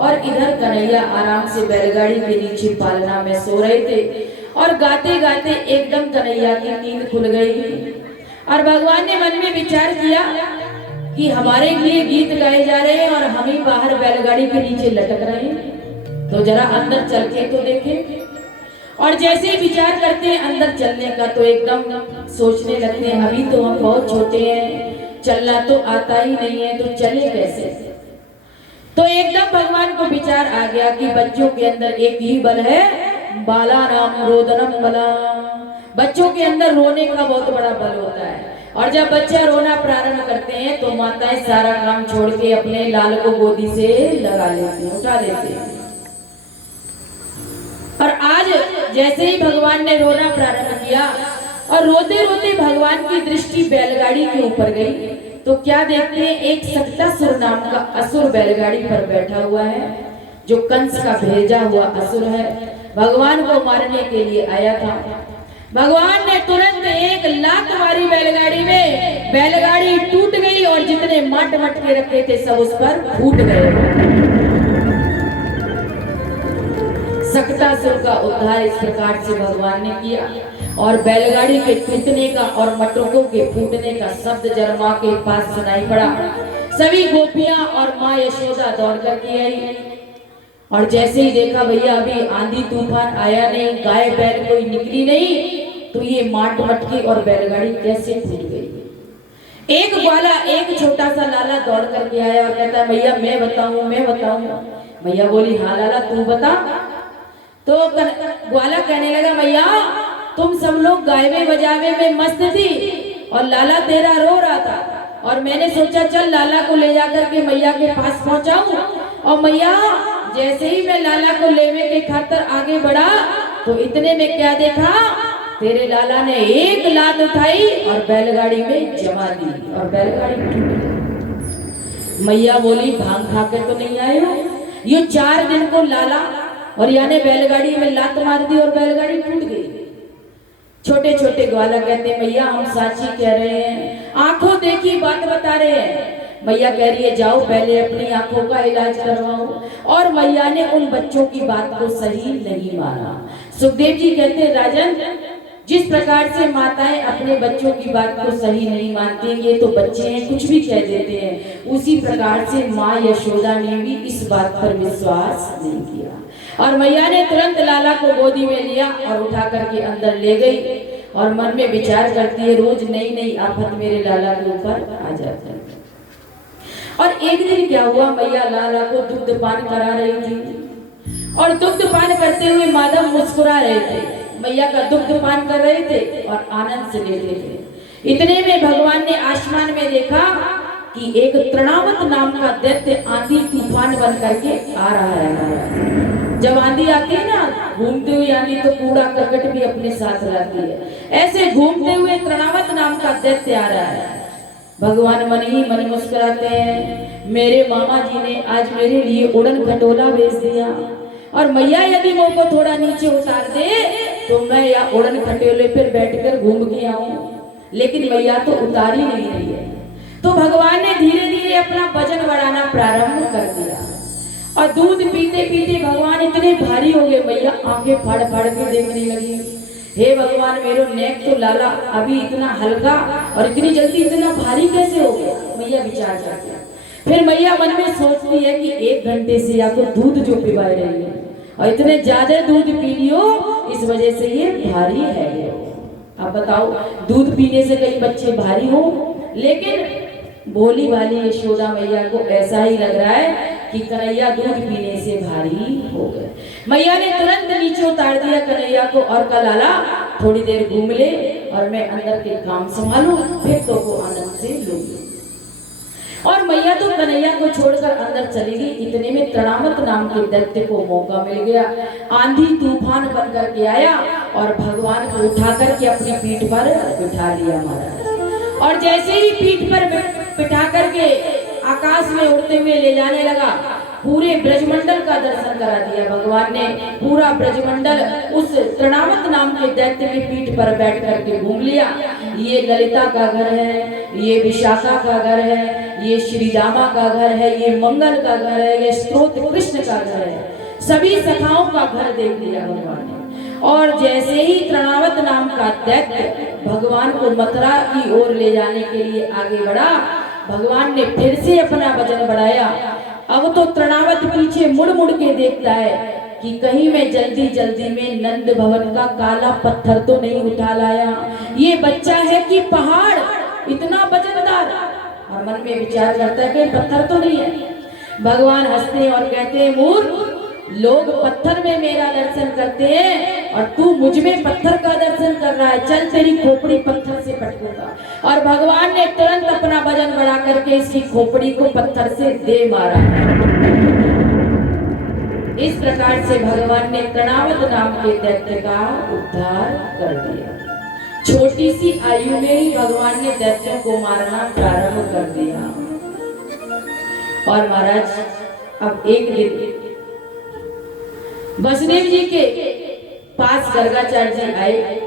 और इधर कन्हैया आराम से बैलगाड़ी के नीचे पालना में सो रहे थे और गाते गाते एकदम कन्हैया की नींद खुल गई। और भगवान ने मन में विचार किया कि हमारे लिए गीत गाए जा रहे हैं और हम ही बाहर बैलगाड़ी के नीचे लटक रहे हैं, तो जरा अंदर चल के तो देखें। और जैसे ही विचार करते हैं अंदर चलने का तो एकदम सोचने लगते हैं अभी तो हम बहुत छोटे हैं, चलना तो आता ही नहीं है, तो चले कैसे। तो एकदम भगवान को विचार आ गया कि बच्चों के अंदर एक ही बल है, बाला नाम रोदनम बला। बच्चों के अंदर रोने का बहुत बड़ा बल होता है और जब बच्चा रोना प्रारंभ करते हैं तो माताएं सारा काम छोड़ के अपने लाल को गोदी से लगा लेती हैं, उठा लेती हैं। और आज जैसे ही भगवान ने रोना प्रारंभ किया और रोते रोते भगवान की दृष्टि बैलगाड़ी के ऊपर गई तो क्या देखते हैं, एक सक्तासुर नाम का असुर बैलगाड़ी पर बैठा हुआ है, जो कंस का भेजा हुआ असुर है, भगवान को मारने के लिए आया था। भगवान ने तुरंत एक लात मारी बैलगाड़ी में, बैलगाड़ी टूट गई और जितने मट मटके रखे थे सब उस पर फूट गए। सक्तासुर का उद्धार इस प्रकार से भगवान ने किया और बैलगाड़ी के टूटने का और मटकों के फूटने का शब्द जब मां के पास सुनाई पड़ा, सभी गोपियां और मां यशोदा दौड़ करके आई। और जैसे ही देखा भैया अभी आंधी तूफान आया नहीं, गाय बैल कोई निकली नहीं, तो ये माट मटकी और बैलगाड़ी कैसे फूट गई। एक ग्वाला, एक छोटा सा लाला दौड़ करके आया और कहता भैया मैं बताऊं मैं बताऊं। भैया बोली हाँ लाला तू बता। तो ग्वाला कहने लगा भैया तुम सब लोग गायवे बजावे में मस्त थी और लाला तेरा रो रहा था और मैंने सोचा चल लाला को ले जाकर के मैया के पास पहुंचाऊं। और मैया जैसे ही मैं लाला को लेने के खातिर आगे बढ़ा तो इतने में क्या देखा, तेरे लाला ने एक लात उठाई और बैलगाड़ी में जमा दी और बैलगाड़ी टूट गई। मैया बोली भांग खा के तो नहीं आए हो, ये 4 दिन को लाला और यानी बैलगाड़ी में लात मार दी और बैलगाड़ी टूट गई। छोटे छोटे ग्वाला कहते मैया हम साची कह रहे हैं, आंखों देखी बात बता रहे हैं। मैया कह रही है जाओ पहले अपनी आंखों का इलाज करवाओ। और मैया ने उन बच्चों की बात को सही नहीं माना। सुखदेव जी कहते हैं राजन, जिस प्रकार से माताएं अपने बच्चों की बात को सही नहीं मानती, ये तो बच्चे हैं कुछ भी कह देते हैं, उसी प्रकार से माँ यशोदा ने भी इस बात पर विश्वास नहीं किया। और मैया ने तुरंत लाला को गोदी में लिया और उठा करके अंदर ले गई और मन में विचार करती है रोज नई नई आफत मेरे लाला के ऊपर आ जाती है। और एक दिन क्या हुआ, मैया लाला को दुग्ध पान करा रही थी और दुग्ध पान करते हुए माधव मुस्कुरा रहे थे, मैया का दुग्ध पान कर रहे थे और आनंद से लेते थे। इतने में भगवान ने आसमान में देखा कि एक तृणावत नाम का दैत्य आंधी तूफान बन करके आ रहा है। जब आंधी आती है ना घूमते हुए आंधी, तो कूड़ा करकट भी अपने साथ लाती है। ऐसे घूमते हुए तृणावत नाम का दैत्य आ रहा है। भगवान मन ही मन मुस्कुराते हैं, मेरे मामा जी ने आज मेरे लिए उड़न खटोला भेज दिया और मैया यदि मुंह को थोड़ा नीचे उतार दे तो मैं या उड़न खटोले पर बैठकर घूम के आऊं, लेकिन मैया तो उतार ही नहीं रही है। तो भगवान ने धीरे धीरे अपना वजन बढ़ाना प्रारंभ कर दिया और दूध पीते पीते भगवान इतने भारी हो गए, मैया आंखें फाड़ फाड़ के देखने लगी, हे भगवान मेरो नेक तो लाला अभी इतना हल्का और इतनी जल्दी इतना भारी कैसे हो गया। मैया विचार करती है, फिर मैया मन में सोचती है कि 1 घंटे से या तो दूध जो पिवाए रही है और इतने ज्यादा दूध पी लियो, इस वजह से ये भारी है। अब बताओ दूध पीने से कई बच्चे भारी हो, लेकिन भोली भाली यशोदा मैया को ऐसा ही लग रहा है कि कन्हैया दूध पीने से भारी हो गए। मैया ने तुरंत नीचे उतार दिया कन्हैया को और कहा लाला थोड़ी देर घूम ले और मैं अंदर के काम संभालूं, फिर तो को आनंद से लूंगी। और मैया तो कन्हैया को छोड़कर अंदर चली गई। इतने में तृणावत नाम के दैत्य को मौका मिल गया, आंधी तूफान बन करके आया और भगवान को उठा करके अपनी पीठ पर बिठा लिया महाराज। और जैसे ही पीठ पर बिठा करके आकाश में उड़ते हुए ले जाने लगा, पूरे ब्रजमंडल का दर्शन करा दिया भगवान ने। पूरा ब्रजमंडल उस तृणावत नाम के दैत्य की पीठ पर बैठ करके घूम लिया। ये ललिता का घर है, ये विशाखा का घर है, ये श्री रामा का घर है, ये मंगल का घर है, ये स्त्रोत कृष्ण का घर है, सभी सखाओं का घर देख लिया भगवान ने। और जैसे ही तृणावत नाम का दैत्य भगवान को मथुरा की ओर ले जाने के लिए आगे बढ़ा, भगवान ने फिर से अपना वजन बढ़ाया। अब तो तृणावत पीछे मुड़ मुड़ के देखता है कि कहीं मैं जल्दी जल्दी में नंद भवन का काला पत्थर तो नहीं उठा लाया, ये बच्चा है कि पहाड़ इतना वजनदार। और मन में विचार करता है कि पत्थर तो नहीं है। भगवान हंसते और कहते हैं, मूर्ख, लोग पत्थर में मेरा दर्शन करते हैं और तू मुझ में पत्थर का दर्शन कर रहा है, चल तेरी खोपड़ी पत्थर से पटकूंगा। और भगवान ने तुरंत अपना वजन बढ़ा करके इसकी खोपड़ी को पत्थर से दे मारा। इस प्रकार से भगवान ने तृणावत नाम के दैत्य का उद्धार कर दिया। छोटी सी आयु में ही भगवान ने दैत्यों को मारना प्रारंभ कर दिया। और महाराज अब एक दिन वसुदेव जी के पास गर्गाचार्य जी आए।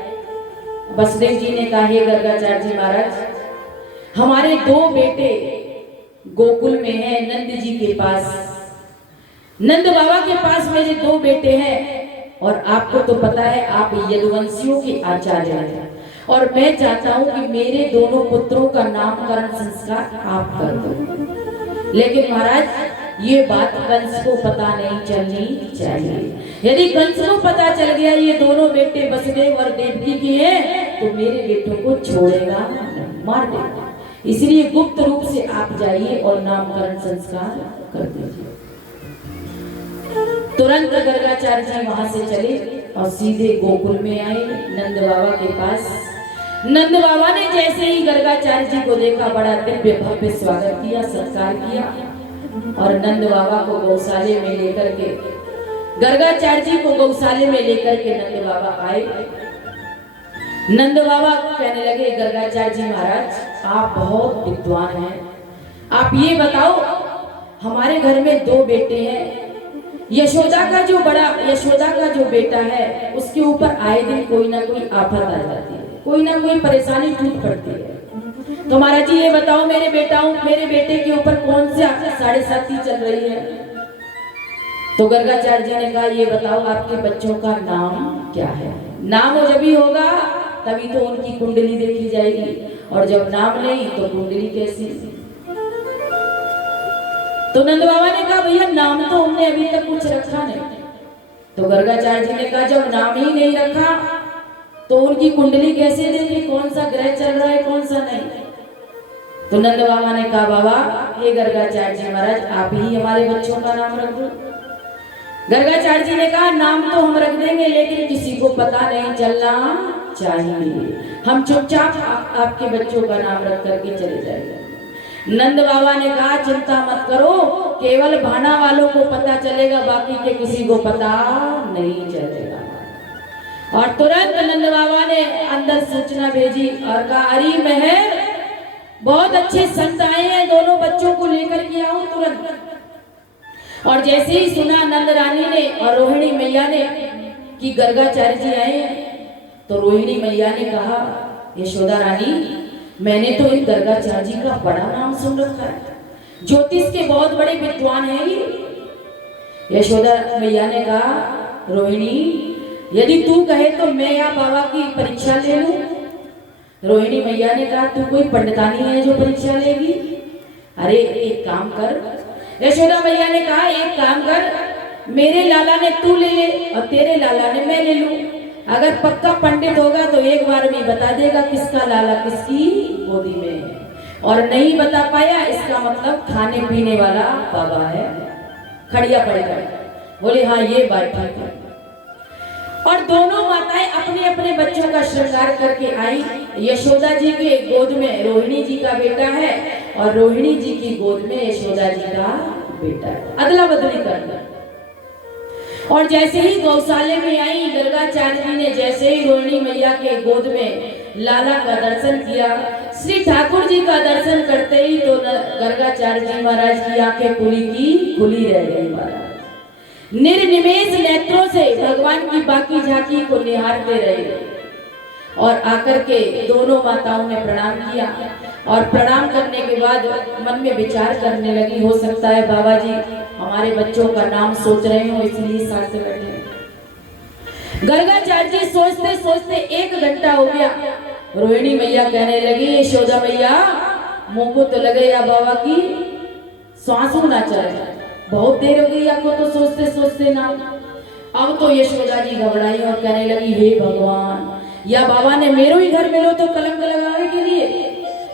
वसुदेव जी ने कहा, हे गर्गाचार्य जी महाराज, हमारे दो बेटे गोकुल में हैं, नंद जी के पास, नंद बाबा के पास मेरे दो बेटे हैं। और आपको तो पता है आप यदुवंशियों के आचार्य हैं, और मैं चाहता हूं कि मेरे दोनों पुत्रों का नामकरण संस्कार आप कर दो। लेकिन महाराज ये बात कंस को पता नहीं चलनी चाहिए। यदि कंस को पता चल गया ये दोनों बेटे वसुदेव और देवकी के हैं तो मेरे बेटों को छोड़ेगा नहीं, मार देगा। इसलिए गुप्त रूप से आप जाइए और नामकरण संस्कार कर दीजिए। तुरंत गर्गाचार्य जी वहां से चले और सीधे गोकुल में आए नंद बाबा के पास। नंद बाबा ने जैसे ही गर्गाचार्य जी को देखा, बड़ा दिव्य भव्य स्वागत किया, सत्कार किया। और नंद बाबा को गौशाले में लेकर के, गर्गाचार्य जी को गौशाले में लेकर के नंद बाबा आए। नंद बाबा कहने लगे, गर्गाचार्य जी महाराज, आप बहुत विद्वान हैं, आप ये बताओ, हमारे घर में दो बेटे हैं, यशोदा का जो बेटा है उसके ऊपर आए दिन कोई ना कोई आफत आ जाती है, कोई ना कोई परेशानी टूट पड़ती है। तो महाराज जी ये बताओ, मेरे बेटे के ऊपर कौन सी 7.5 चल रही है? तो गर्गाचार्य जी ने कहा, ये बताओ आपके बच्चों का नाम क्या है? नाम जब भी होगा तभी तो उनकी कुंडली देखी जाएगी, और जब नाम नहीं तो कुंडली कैसी? तो नंद बाबा ने कहा, भैया नाम तो हमने अभी तक कुछ रखा नहीं। तो गर्गाचार्य जी ने कहा, जब नाम ही नहीं रखा तो उनकी कुंडली कैसे देंगे, कौन सा ग्रह चल रहा है कौन सा नहीं? तो नंद बाबा ने कहा, बाबा हे गर्गाचार्य जी महाराज, आप ही हमारे बच्चों का नाम रख दो। गर्गाचार्य जी ने कहा, नाम तो हम रख देंगे, लेकिन किसी को पता नहीं चलना चाहिए, हम चुपचाप आपके बच्चों का नाम रख करके चले जाएंगे। नंद बाबा ने कहा, चिंता मत करो, केवल भाना वालों को पता चलेगा, बाकी के किसी को पता नहीं चलेगा। और तुरंत नंद बाबा ने अंदर सूचना भेजी और कहा, अरे महर, बहुत अच्छे संत आए हैं, दोनों बच्चों को लेकर के आओ तुरंत। और जैसे ही सुना नंद रानी ने और रोहिणी मैया ने कि गर्गाचार्य जी आए हैं, तो रोहिणी मैया ने कहा, यशोदा रानी, मैंने तो इन गर्गाचार्य जी का बड़ा नाम सुन रखा है, ज्योतिष के बहुत बड़े विद्वान हैं ये। यशोदा मैया ने कहा, रोहिणी, यदि तू कहे तो मैं या बाबा की परीक्षा ले लूं? रोहिणी मैया ने कहा, तू कोई पंडितानी है जो परीक्षा लेगी? अरे एक काम कर। यशोदा मैया ने कहा, एक काम कर, मेरे लाला ने तू ले ले और तेरे लाला ने मैं ले लूं। अगर पक्का पंडित होगा तो एक बार में बता देगा किसका लाला किसकी गोदी में है, और नहीं बता पाया इसका मतलब खाने पीने वाला बाबा है, खड़िया पड़ेगा। बोले हाँ ये बात ठीक है। और दोनों माताएं अपने अपने बच्चों का श्रृंगार करके आई। यशोदा जी के गोद में रोहिणी जी का बेटा है और रोहिणी जी की गोद में यशोदा जी का बेटा है, अदला बदली कर दी। और जैसे ही गौशाले में आई, गर्गाचार्य जी ने जैसे ही रोहिणी मैया के गोद में लाला का दर्शन किया, श्री ठाकुर जी का दर्शन करते ही तो गर्गाचार्य जी महाराज की आंखें खुली रह गई। महाराज निर्निमेष नेत्रों से भगवान की बाकी झांकी को निहारते रहे और आकर के दोनों माताओं ने प्रणाम किया। और प्रणाम करने के बाद मन में विचार करने लगी, हो सकता है बाबा जी हमारे बच्चों का नाम सोच रहे हो इसलिए साथ से बैठे हैं। गर्गाचार्य जी सोचते सोचते 1 घंटा हो गया। रोहिणी मैया कहने लगी, यशोदा मैया मुंह को तो लगे या बाबा की सांस होना चाहिए, बहुत देर हो गई आपको तो सोचते सोचते नाम। अब तो यशोदा जी घबराई और कहने लगी, हे भगवान, या बाबा ने मेरो ही घर में लो तो कलंक लगावे के लिए।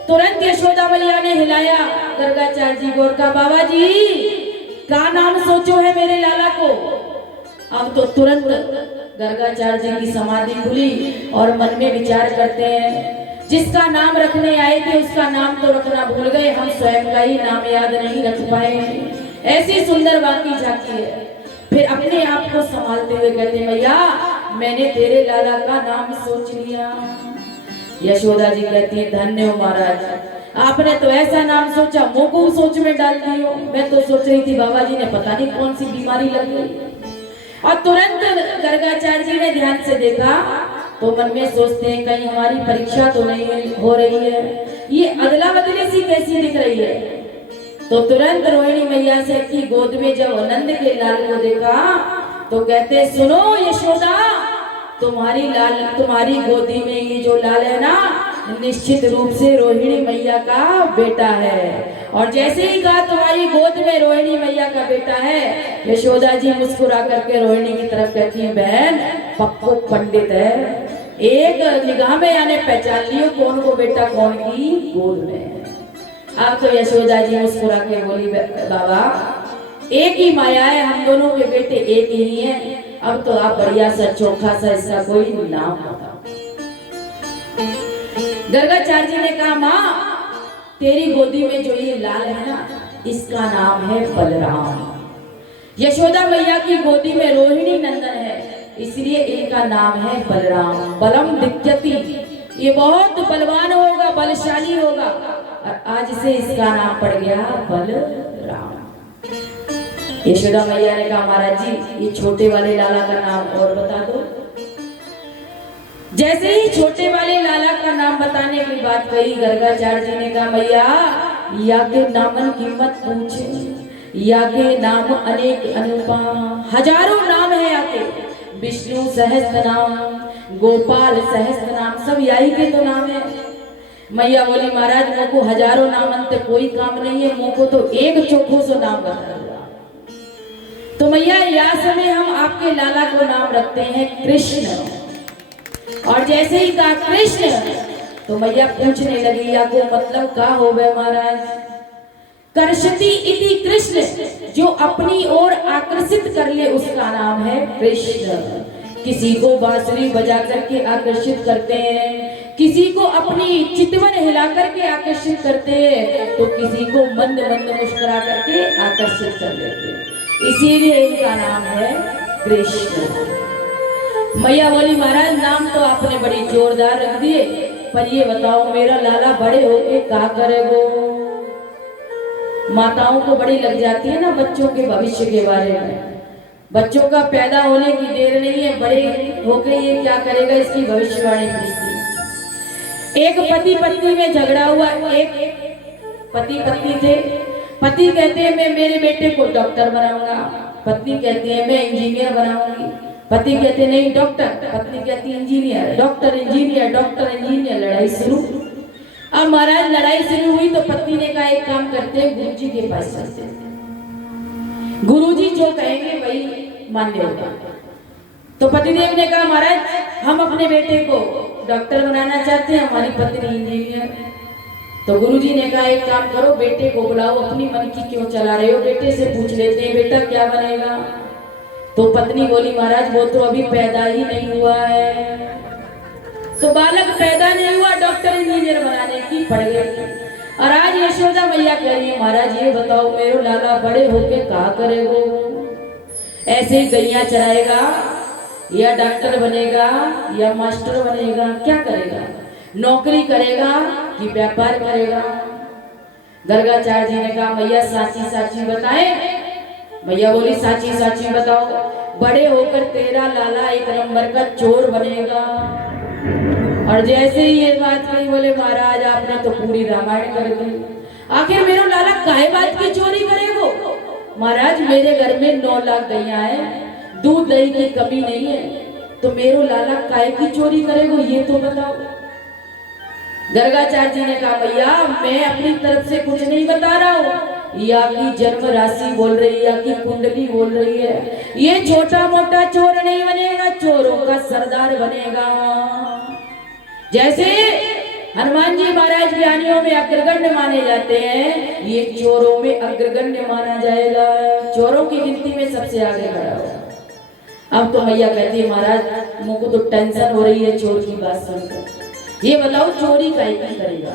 तुरंत यशोदा मैया ने हिलाया गर्गाचार्य जी को और कहा, बाबा जी का नाम सोचो है मेरे लाला को। अब तो तुरंत गर्गाचार्य जी की समाधि खुली और मन में विचार करते हैं, जिसका नाम रखने आए थे उसका नाम तो रखना भूल गए, हम स्वयं का ही नाम याद नहीं रख पाए। ऐसी सुंदर बाकी झांकी है। फिर अपने आप को संभालते हुए कहते, मैया मैंने तेरे लाला का नाम सोच लिया। यशोदा जी कहती है, धन्य हो महाराज, आपने तो ऐसा नाम सोचा मुंह को सोच में डाल दियो। मैं तो सोच रही थी बाबा जी ने पता नहीं कौन सी बीमारी लग गई। और तुरंत गर्गाचार्य जी ने ध्यान से देखा तो मन में सोचते हैं कहीं हमारी परीक्षा तो नहीं हो रही है, ये अदला बदली सी कैसी दिख रही है। तो तुरंत रोहिणी मैया से की गोद में जब नंद के लाल को देखा तो कहते, सुनो यशोदा, तुम्हारी गोदी में ये जो लाल है ना, निश्चित रूप से रोहिणी मैया का बेटा है। और जैसे ही कहा तुम्हारी गोद में रोहिणी मैया का बेटा है, यशोदा जी मुस्कुरा करके रोहिणी की तरफ कहती है, बहन पक्को पंडित है, एक निगाह में यानी पहचान लियो कौन को बेटा कौन की गोद में है। अब तो यशोदा जी मुस्कुरा के बोली, बाबा एक ही माया है, हम दोनों के बेटे एक ही हैं। अब तो आप बढ़िया सा चोखा सा इसका कोई नाम बताओ। गर्गाचार्य जी ने कहा, माँ तेरी गोदी में जो ये लाल है ना, इसका नाम है बलराम। यशोदा मैया की गोदी में रोहिणी नंदन है, इसलिए इनका नाम है बलराम। बलम दिक्यति, ये बहुत बलवान होगा, बलशाली होगा, और आज से इसका नाम पड़ गया बलराम। यशोदा मैया ने कहा, महाराज जी ये छोटे वाले लाला का नाम और बता दो। जैसे ही छोटे वाले लाला का नाम बताने की बात कही, गर्गाचार्य जी ने कहा, मैया या के नामन कीमत पूछे, या के नाम अनेक अनुपम, हजारों नाम है आके, विष्णु सहस्त्र नाम, गोपाल सहस्त्र नाम, सब याही के तो नाम है। मैया बोली, महाराज मुझ को हजारों नाम अंत कोई काम नहीं है, मुझ को तो एक चोखो सो नाम बता दो। तो मैया या समय हम आपके लाला को नाम रखते हैं कृष्ण। और जैसे ही कहा कृष्ण तो मैया पूछने लगी, या को मतलब का हो गए महाराज। कर्षति इति कृष्ण, जो अपनी ओर आकर्षित कर ले उसका नाम है कृष्ण। किसी को बांसुरी बजा करके आकर्षित करते हैं, किसी को अपनी चितवन हिला करके आकर्षित करते हैं, तो किसी को मंद मंद मुस्कुरा करके आकर्षित कर लेते हैं, इसीलिए इनका नाम है कृष्ण। मैया बोली, महाराज नाम तो आपने बड़ी जोरदार रख दिए, पर ये बताओ मेरा लाला बड़े होके क्या करेगो। माताओं को बड़ी लग जाती है ना बच्चों के भविष्य के बारे में। बच्चों का पैदा होने की देर नहीं है, बड़े होके ये क्या करेगा इसकी भविष्यवाणी पूछती है। एक पति पत्नी में झगड़ा हुआ, एक पति पत्नी थे। पति कहते हैं मैं मेरे बेटे को डॉक्टर बनाऊंगा, पत्नी कहती है मैं इंजीनियर बनाऊंगी। पति कहते नहीं डॉक्टर, पत्नी कहती engineer, doctor engineer, doctor engineer, लड़ाई शुरू। अब महाराज लड़ाई शुरू हुई तो पत्नी ने कहा एक काम करते हैं, गुरुजी के पास चलते हैं, गुरुजी जो कहेंगे वही मान्य होगा। तो पतिदेव ने कहा महाराज हम अपने बेटे को डॉक्टर बनाना चाहते हैं, हमारी पत्नी इंजीनियर। तो गुरुजी ने कहा एक काम करो, बेटे को बुलाओ, अपनी मन की क्यों चला रहे हो, बेटे से पूछ लेते हैं बेटा क्या बनेगा। तो पत्नी बोली महाराज वो तो अभी पैदा ही नहीं हुआ है। तो बालक पैदा नहीं हुआ, डॉक्टर इंजीनियर बनाने की पड़ गई। और आज यशोदा मैया कह रही है महाराज ये बताओ मेरो लाला बड़े होके क्या करेगो। ऐसे ही गैया चराएगा या डॉक्टर बनेगा या मास्टर बनेगा, क्या करेगा, नौकरी करेगा कि व्यापार करेगा। गर्गाचार्य जी ने कहा मैया साची साची बताए। मैया बोली साची साची बताओ, बड़े होकर तेरा लाला एक नंबर का चोर बनेगा और जैसे ही ये बात कही बोले महाराज आपने तो पूरी रामायण कर दी। आखिर मेरो लाला काहे बात की चोरी करेगो? महाराज मेरे घर में 9 लाख गैया है, दूध दही की कमी नहीं है, तो मेरो लाला काहे की चोरी करेगो ये तो बताओ। गर्गाचार्य जी ने कहा भैया मैं अपनी तरफ से कुछ नहीं बता रहा हूँ, या की जन्म राशि बोल रही है, या की कुंडली बोल रही है। ये छोटा मोटा चोर नहीं बनेगा, चोरों का सरदार बनेगा। जैसे हनुमान जी महाराज ज्ञानियों में अग्रगण्य माने जाते हैं, ये चोरों में अग्रगण्य माना जाएगा, चोरों की गिनती में सबसे आगे खड़ा होगा। अब तो मैया कहती है महाराज मुझको तो टेंशन हो रही है चोर की बात सुनकर, ये बताओ चोरी काहे की करेगा?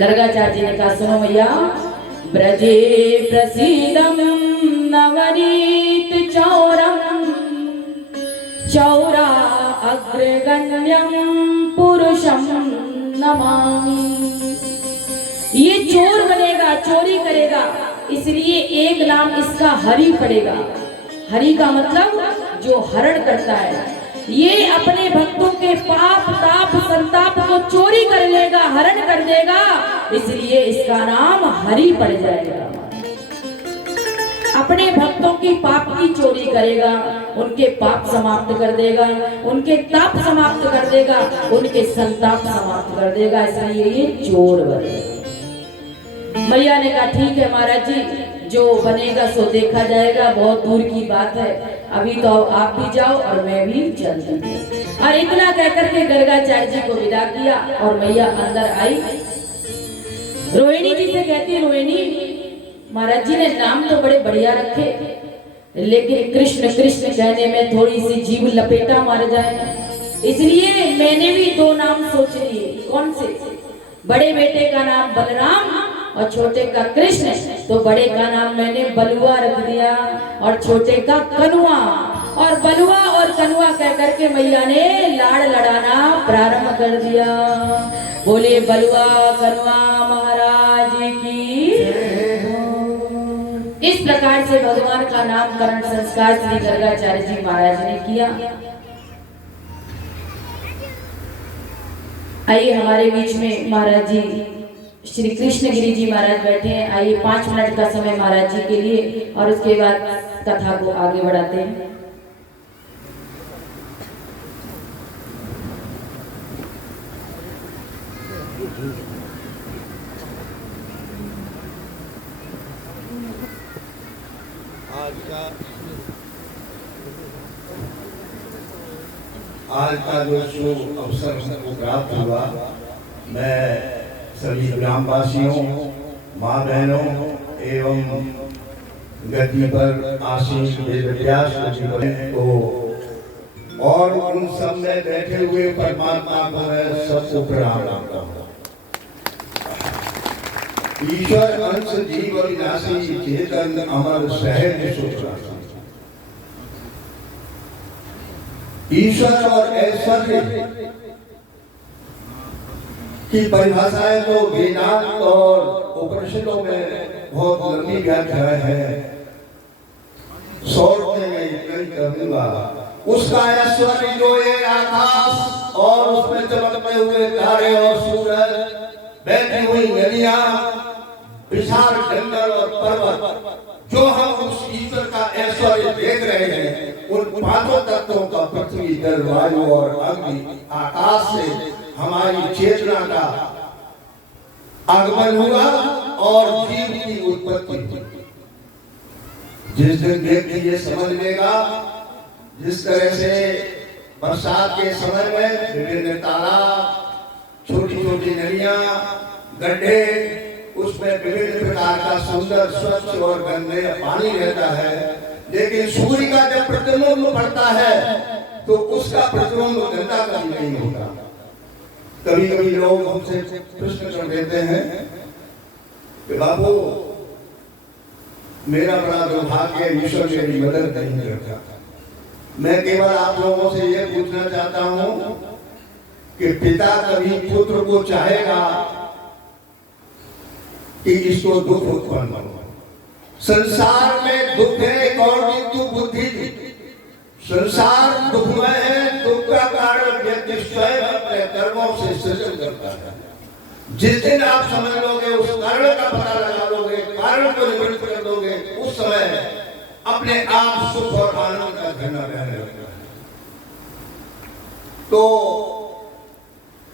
गर्गाचार्य जी ने कहा सुनो मैया, ब्रजे प्रसीदम नवनीत चौरम चौरा अग्रगण्यम पुरुषम नमामि। ये चोर बनेगा, चोरी करेगा, इसलिए एक नाम इसका हरि पड़ेगा। हरि का मतलब जो हरण करता है। ये अपने भक्तों के पाप ताप संताप को चोरी कर लेगा, हरण कर देगा, इसलिए इसका नाम हरि पड़ जाएगा। अपने भक्तों की पाप की चोरी करेगा, उनके पाप समाप्त कर देगा, उनके ताप समाप्त कर देगा, उनके संताप समाप्त कर देगा, इसलिए ये चोर बनेगा। मैया ने कहा ठीक है महाराज जी, जो बनेगा सो देखा जाएगा, बहुत दूर की बात है, अभी तो आप भी जाओ और मैं भी चलती हूँ। और इतना कहकर के गर्गाचार्य जी को विदा किया और मैया अंदर आई। रोहिणी जी से कहती रोहिणी महाराज जी ने नाम तो बड़े बढ़िया रखे, लेकिन कृष्ण कृष्ण कहने में थोड़ी सी जीव लपेटा मार जाए, इसलिए मैंने भी 2 नाम सोच लिए। कौन से? बड़े बेटे का नाम बलराम और छोटे का कृष्ण, तो बड़े का नाम मैंने बलुआ रख दिया और छोटे का कनुआ। और बलुआ और कनुआ कह करके मैया ने लाड़ लड़ाना प्रारंभ कर दिया। बोले बलुआ कनुआ महाराज की। इस प्रकार से भगवान का नामकरण संस्कार श्री गर्गाचार्य जी महाराज ने किया। आइए हमारे बीच में महाराज जी श्री कृष्ण गिरी जी महाराज बैठे हैं। आइए 5 मिनट का समय महाराज जी के लिए, और उसके बाद कथा को आगे बढ़ाते हैं। आज का जो शुभ अवसर हमको प्राप्त हुआ, मैं सभी ग्रामवासियों, माँ बहनों एवं गद्दी पर आशीष वेदव्यास को और उन सब में बैठे हुए परमात्मा को मैं सबको प्रणाम करता हूँ। ईश्वर अंश जीव अविनाशी चेतन अमर सहज सुख। ईश्वर और ऐश्वर्य की परिभाषाएं तो वेदांत और उपनिषदों में बहुत लंबी व्याख्या है, शॉर्ट में मैं इतना ही करूंगा। उसका ऐश्वर्य जो है आकाश और उसमें चमकते हुए तारे और सूरज, बहती हुई नदियां, विशाल जंगल और पर्वत, जो हम उस ईश्वर का ऐश्वर्य देख रहे हैं, उन 5 तत्वों का पृथ्वी जल वायु और अग्नि आकाश से हमारी चेतना का आगमन हुआ और जीव की उत्पत्ति हुई। जिस दिन व्यक्ति ये समझ लेगा, जिस तरह से बरसात के समय में विभिन्न तालाब, छोटी छोटी नदियां, गड्ढे, उसमें विभिन्न प्रकार का सुंदर स्वच्छ और गंदे पानी रहता है, लेकिन सूर्य का जब प्रतिबिंब पड़ता है तो उसका प्रतिबिंब गंदा कभी नहीं होता। कभी कभी लोग हमसे प्रश्न कर देते हैं कि बाबू मेरा बड़ा दुर्भाग्य, ईश्वर मेरी मदद नहीं करता। मैं केवल आप लोगों से यह पूछना चाहता हूं कि पिता कभी पुत्र को चाहेगा कि इसको दुख उत्पन्न हो? संसार में दुख है और किंतु बुद्धि, संसार दुखमय है दुख का कारण व्यक्ति स्वयं अपने कर्मों से सृजन करता है। जिस दिन आप समझ लोगे, उस कारण का पता लगा लोगे, कारण को निवृत्त कर दोगे, उस समय अपने आप सुख और आनंद का झरना बहने लगता है। तो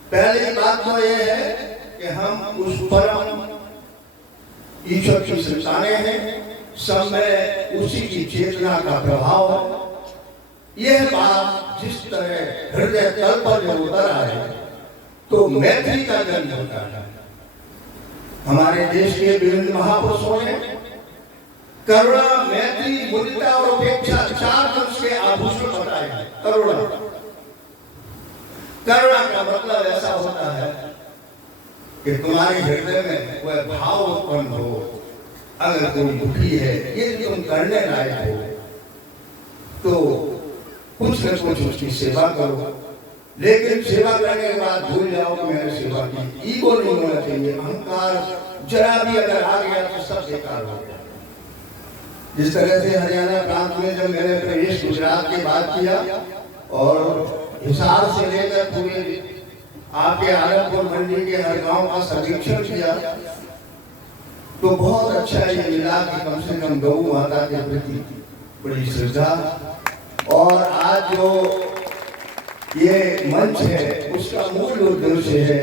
पहली बात तो यह है कि हम उस परम ईश्वर की संतानें हैं, सब में उसी की चेतना का प्रभाव है। यह बात जिस तरह हृदय तल पर जब उतर आए तो मैत्री का जन्म होता है। हमारे देश के विभिन्न महापुरुषों ने करुणा, मैत्री, मुदिता और उपेक्षा 4 वंश के आभूषण बताए हैं। करुणा का मतलब ऐसा होता है कि तुम्हारे हृदय में कोई भाव उत्पन्न हो, अगर कोई दुखी है, ये तुम करने लायक हो तो कुछ न कुछ उसकी सेवा करो, लेकिन सेवा करने के बाद भूल जाओ कि मैंने सेवा की। ईगो नहीं होना चाहिए, अहंकार जरा भी अगर आ गया तो सब बेकार हो गया। जिस तरह से हरियाणा प्रांत में जब मैंने प्रवेश गुजरात के बाद किया और हिसार से लेकर पूरे आपके आलमपुर मंडी के हर गांव का सर्वेक्षण किया तो बहुत अच्छा ये मिला कि कम से कम गौ माता के प्रति बड़ी श्रद्धा। और आज जो ये मंच है उसका मूल उद्देश्य है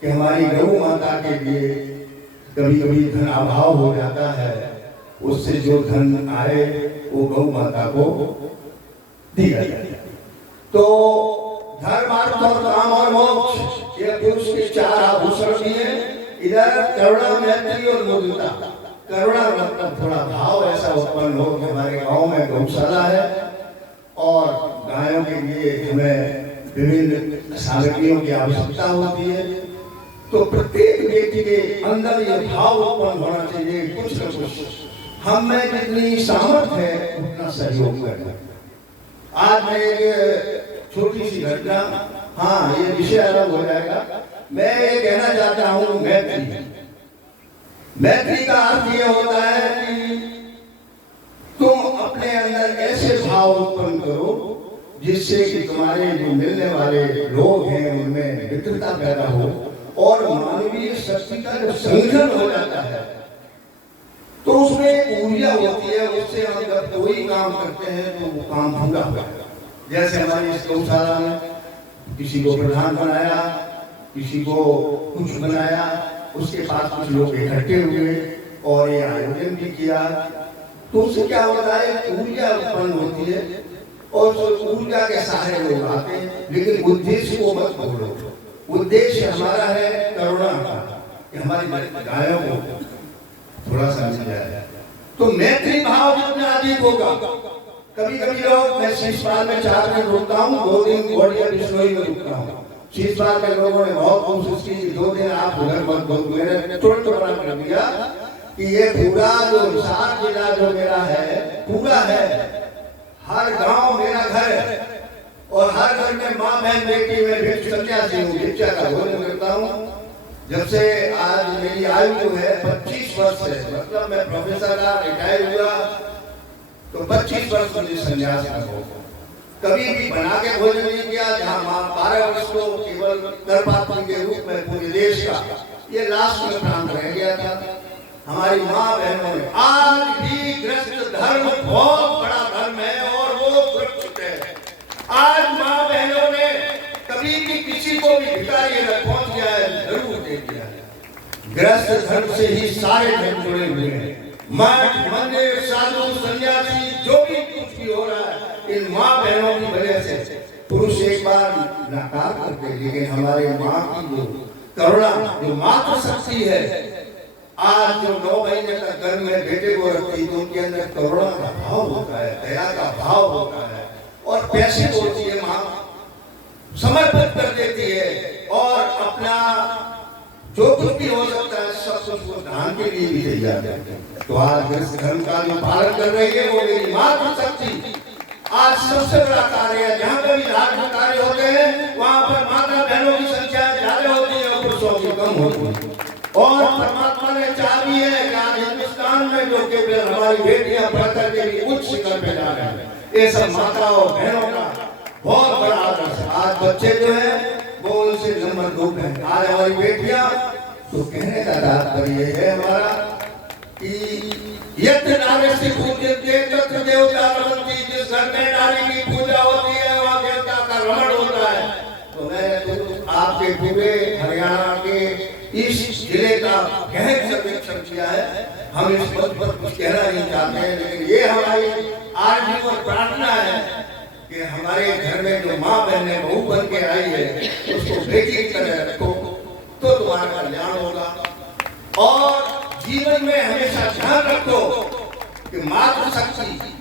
कि हमारी गौ माता के लिए कभी कभी धन अभाव हो जाता है, उससे जो धन आए वो गौ माता को दिया जाए। तो धर्म, अर्थ और काम और मोक्ष ये पुरुष के 4 आभूषण दिए। इधर करुणा, मैत्री और मुदिता। करुणा मतलब थोड़ा भाव ऐसा उत्पन्न हो कि हमारे गांव में गौशाला है और गायों के लिए हमें विभिन्न सामग्रियों की आवश्यकता होती है, तो प्रत्येक व्यक्ति के अंदर ये भाव उत्पन्न होना चाहिए, कुछ न कुछ हम में जितनी सामर्थ्य है उतना सहयोग करना। आज मैं एक छोटी सी घटना, हाँ ये विषय अलग हो जाएगा, मैं ये कहना चाहता हूँ मैत्री। मैत्री का अर्थ ये होता है कि तुम अपने अंदर ऐसे भाव उत्पन्न करो जिससे कि तुम्हारे जो मिलने वाले लोग हैं उनमें मित्रता पैदा हो और मानवीय शक्ति का जो संगठन हो जाता है तो उसमें एक ऊर्जा होती है, उससे हम जब कोई काम करते हैं तो वो काम पूरा होता है। जैसे हमारी इस गौशाला में किसी को प्रधान बनाया, किसी को कुछ बनाया, उसके पास कुछ लोग इकट्ठे हुए और ये आयोजन भी किया, तो उससे क्या होता है, ऊर्जा उत्पन्न होती है और उस ऊर्जा के सहारे लोग आते हैं। लेकिन उद्देश्य को मत भूलो, उद्देश्य हमारा है करुणा का, कि हमारी गायों को थोड़ा सा मिल जाए। तो मैत्री भाव जितना अधिक होगा, कभी कभी लोग, मैं शीशपाल में 4 दिन रुकता हूँ, 2 दिन गोड़िया बिश्नोई में रुकता हूँ। शीशपाल के लोगों ने बहुत कोशिश की 2 दिन आप उधर मत दो, मैंने तुरंत बना कर दिया कि ये पूरा जो हिसार जिला जो मेरा है पूरा है, हर गांव मेरा घर है और हर घर में माँ बहन बेटी में भिक्षा सन्यासी हूँ, भिक्षा का भोजन करता हूँ। जब से आज मेरी आयु जो है 25 वर्ष है, मतलब मैं प्रोफेसर का रिटायर हुआ तो 25 वर्ष मुझे संन्यास का हो। कभी भी बना के भोजन नहीं किया, जहाँ माँ 12 वर्ष को केवल करपात्री के रूप में पूरे देश का ये लास्ट में प्रांत रह गया था। हमारी माँ बहनों ने, आज भी गृहस्थ धर्म बहुत बड़ा धर्म है और वो सुरक्षित है। आज माँ बहनों ने कभी भी किसी को भी भिखारी अगर पहुंच गया है जरूर दे दिया है। गृहस्थ धर्म से ही सारे धर्म जुड़े हुए हैं। मठ, मंदिर, साधु, सन्यासी, जो भी कुछ भी हो रहा है इन माँ बहनों की वजह से। पुरुष एक बार नाकार करते, लेकिन हमारे माँ की जो करुणा, जो मातृ शक्ति है, आज जो 9 महीने तक गर्भ में बेटे को रखती तो उनके अंदर करुणा का भाव होता है, दया का भाव होता है और पैसे होती है, माँ समर्पित कर देती है और अपना जो कुछ भी हो सकता है सब कुछ वो दान के लिए भी तैयार है। तो आज इस धर्म का जो पालन कर रही है वो मेरी मातृ शक्ति आज सबसे बड़ा कार्य है। जहाँ पर भी धार्मिक कार्य होते हैं वहाँ पर माता बहनों की संख्या ज्यादा होती है और पुरुषों की कम होती है। और परमात्मा ने चाही है कि आज हिंदुस्तान में जो केवल हमारी बेटियां बढ़कर के भी उच्च शिखर पे जा रहे हैं, ये सब माताओं बहनों का बहुत बड़ा बच्चे जो है वो उनसे नंबर 2 पे हैं। आज हमारी बेटियां, तो कहने का तात्पर्य है हमारा कि यत्र नार्यस्य पूज्यते तत्र देवता रमन्ति, जिस घर में नारी की पूजा होती है वहाँ देवता का रमण होता है। तो मैंने तो आपके पूरे हरियाणा के इस जिले का गहन सर्वेक्षण किया है। हम इस पद पर कुछ कहना नहीं चाहते हैं, लेकिन ये हमारी आर्जी और प्रार्थना है कि हमारे घर में जो माँ बहन है बहू बन के आई है उसको बेटी की तरह रखो तो तुम्हारा कल्याण होगा। और जीवन में हमेशा ध्यान रखो कि मातृ शक्ति,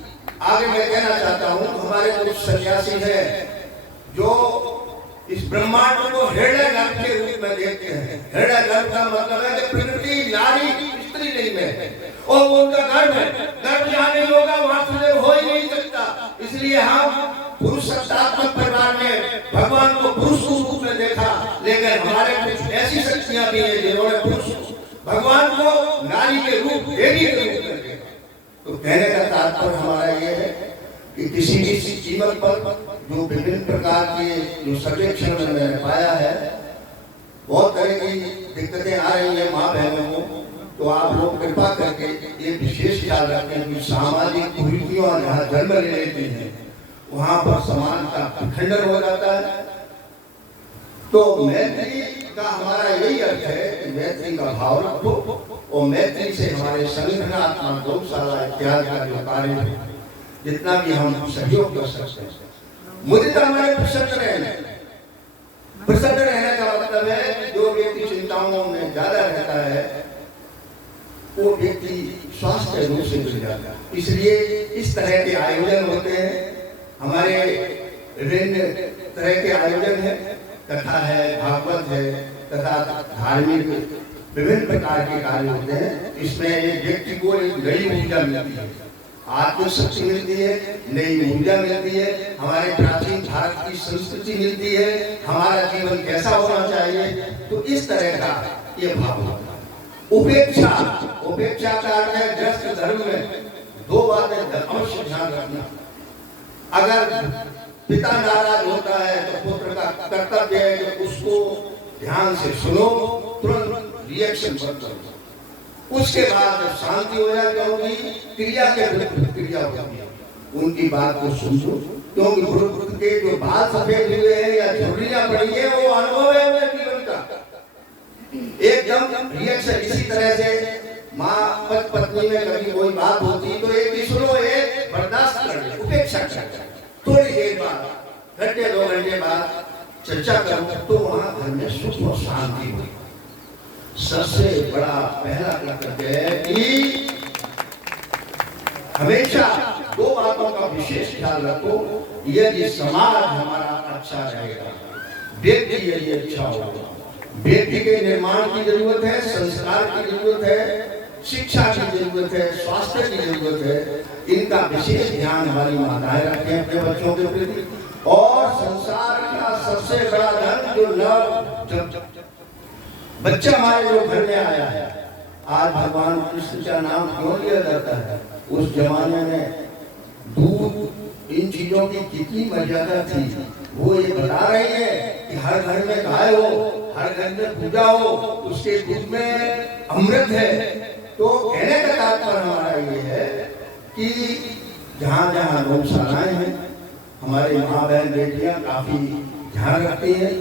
आगे मैं कहना चाहता हूँ हमारे कुछ सन्यासी हैं जो इस ब्रह्मांड को हृदय गर्भ के रूप में देखते हैं। हृदय गर्भ का मतलब है कि प्रकृति नारी स्त्री नहीं है और वो उनका गर्भ है। गर्भ जहाँ नहीं होगा वहां सुंदर हो ही नहीं सकता। इसलिए हम पुरुष सत्तात्मक परिवार में भगवान को पुरुष रूप में देखा, लेकिन हमारे कुछ ऐसी शक्तियां भी हैं जिन्होंने पुरुष भगवान को नारी के रूप देवी के रूप में देखा। तो कहने का तात्पर्य हमारा ये है कि किसी भी कीमत पर जो विभिन्न प्रकार के जो सर्वेक्षण में मैंने पाया है, बहुत तरह की दिक्कतें आ रही है माँ बहनों को। तो आप लोग कृपा करके ये विशेष ख्याल रखें कि सामाजिक कुरीतियां जहाँ जन्म ले लेती हैं वहाँ पर समाज का खंडन हो जाता है। तो मैत्री का हमारा यही अर्थ है कि मैत्री का भाव रखो और मैत्री से हमारे संगठनात्मक गौशाला इत्यादि का जो कार्य जितना भी हम सहयोग कर सकते हैं, मुझे तो हमारे प्रसन्न रहने का मतलब है कि जो व्यक्ति चिंताओं में ज्यादा रहता है वो व्यक्ति स्वास्थ्य रूप से जुड़ जाता है। इसलिए इस तरह के आयोजन होते हैं, हमारे विभिन्न तरह के आयोजन है, कथा है, भागवत है तथा धार्मिक विभिन्न प्रकार के कार्य होते हैं। इसमें एक व्यक्ति को एक नई ऊर्जा मिलती है, आत्मशक्ति मिलती है, नई ऊर्जा मिलती है, हमारे प्राचीन भारत की संस्कृति मिलती है, हमारा जीवन कैसा होना चाहिए। तो इस तरह का ये भाव होता है। उपेक्षा, उपेक्षा का अर्थ है ग्रस्त धर्म में 2 बातें अवश्य ध्यान रखना। अगर पिता नाराज होता है तो पुत्र का कर्तव्य है कि उसको ध्यान से सुनो, तुरंत रिएक्शन मत करो। उसके बाद शांति हो जाए, क्योंकि क्रिया के विरुद्ध क्रिया होती है, उनकी बात को सुनो, क्योंकि पुरुष के जो बाल सफेद हुए हैं या झुर्रियां पड़ी है वो अनुभव है उनके जीवन का। एकदम रिएक्शन इसी तरह से माँ पत्नी में कभी कोई बात होती तो एक सुनो, एक बर्दाश्त कर, उपेक्षा कर, थोड़ी देर बाद घंटे 2 घंटे बाद चर्चा करो तो वहां घर में सुख और शांति होगी। सबसे बड़ा पहला कर्तव्य है कि हमेशा 2 बातों का विशेष ख्याल रखो। यदि समाज हमारा अच्छा रहेगा, व्यक्ति यदि अच्छा होगा, व्यक्ति के निर्माण की जरूरत है, संस्कार की जरूरत है, शिक्षा की जरूरत है, स्वास्थ्य की जरूरत है। इनका विशेष ध्यान हमारी माताएं रखें अपने बच्चों के प्रति। और संसार का सबसे बड़ा धन जो जब बच्चा हमारे जो घर में आया है, आज भगवान कृष्ण का नाम क्यों लिया जाता है? उस जमाने में दूध इन चीजों की कितनी मर्यादा थी, वो ये बता रही है कि हर घर में गाय हो, हर घर में पूजा हो, उसके दूध में अमृत है। तो कहने का तात्पर्य हमारा ये है कि जहाँ जहाँ गौशालाएं हैं, हमारी माँ बहन बेटियां काफी ध्यान रखती हैं।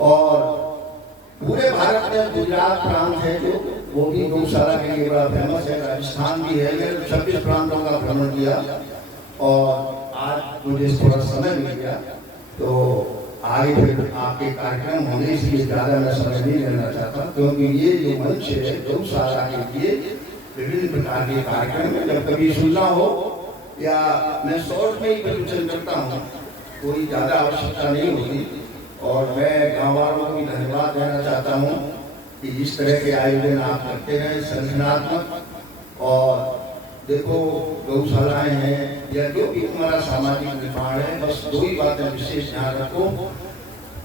और पूरे भारत में गुजरात प्रांत है जो, वो भी गौशाला के लिए बड़ा फेमस है, राजस्थान भी है। मैंने 26 प्रांतों का भ्रमण किया और आज मुझे थोड़ा समय मिल गया, तो आगे फिर आपके कार्यक्रम होने, इसलिए ज्यादा मैं समय नहीं लेना चाहता, क्योंकि ये जो मंच है गौशाला के लिए विभिन्न प्रकार के कार्यक्रम में जब कभी सुनना हो या मैं शॉर्ट में ही प्रवचन करता हूँ, कोई ज्यादा आवश्यकता नहीं होती। और मैं गाँव वालों को भी धन्यवाद देना चाहता हूँ कि इस तरह के आयोजन आप करते रहें संगठनात्मक। और देखो गौशालाएं हैं या जो भी हमारा सामाजिक निर्माण है, बस 2 ही बातें विशेष ध्यान रखो।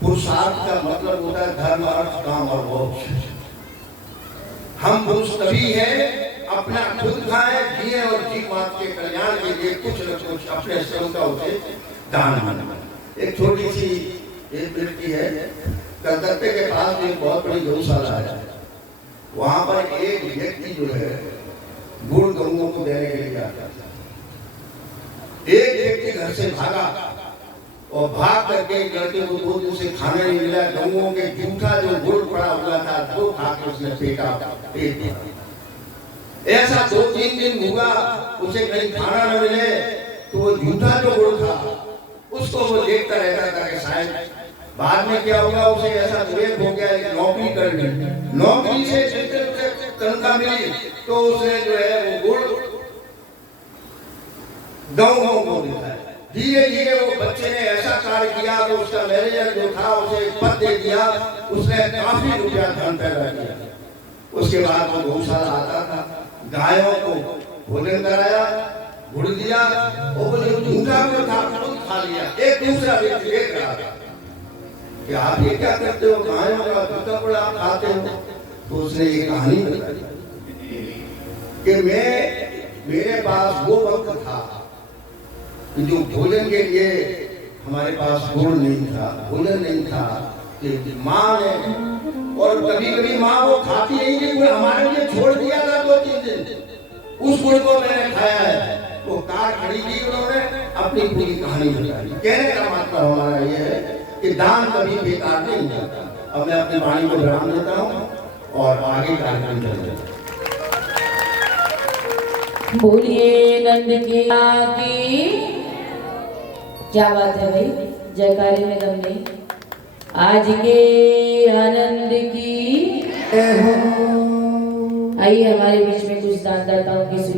पुरुषार्थ का मतलब होता है धर्म, अर्थ, काम और मोक्ष। हम पुरुष तभी हैं अपना खुद खाए, जिए और जीव मात्र के कल्याण के लिए कुछ न कुछ अपने श्रम का उसे दान माने। एक छोटी सी एक व्यक्ति है कलकत्ते के पास एक बहुत बड़ी गौशाला है, वहां पर एक व्यक्ति जो है गुड़ गऊओं को देने के लिए आता था। एक व्यक्ति घर से भागा और भाग करके लड़के को 2 दिन से खाना नहीं मिला, गऊओं के जूठा जो गुड़ पड़ा हुआ था वो खा के उसने पेट ऐसा 2-3 दिन हुआ, उसे कहीं खाना न मिले तो वो जूठा जो गुड़ था उसको वो देखता रहता था कि शायद बाद में क्या होगा। उसे ऐसा विवेक हो गया कि नौकरी कर ली, नौकरी से तनख्वाह मिली तो उसे जो है वो गुड़ गाँव को देता है। धीरे धीरे वो बच्चे ने ऐसा कार्य किया तो उसका मैनेजर जो था उसे पद दे दिया, उसने काफी रुपया धन पैदा किया। उसके बाद वो गौशाला आता था, गायों को भोजन कराया, गुड़ दिया और वो जो झूठा गुड़ था खुद खा लिया। एक दूसरा व्यक्ति देख रहा था कि आप ये क्या करते हो, गायों का झूठा गुड़ आप खाते हो। तो उसने ये कहानी बताई कि मेरे पास वो वक्त था कि जो भोजन के लिए हमारे पास गुड़ नहीं था, भोजन नहीं था, कि माँ ने, और कभी कभी माँ वो खाती नहीं थी, गुड़ हमारे लिए छोड़ दिया था 2-3 दिन, उस गुड़ को मैंने खाया है। तो कार खड़ी की उन्होंने, अपनी पूरी कहानी बताई। कहने का मतलब हमारा ये है कि दान कभी बेकार नहीं जाता। अब मैं अपनी वाणी को विराम देता हूँ और आगे कार्यक्रम चलते हैं। बोलिए नंद की क्या बात है भाई, जयकारे में दम नहीं। आज के आनंद की आइए हमारे बीच में कुछ दानदाताओं की सूची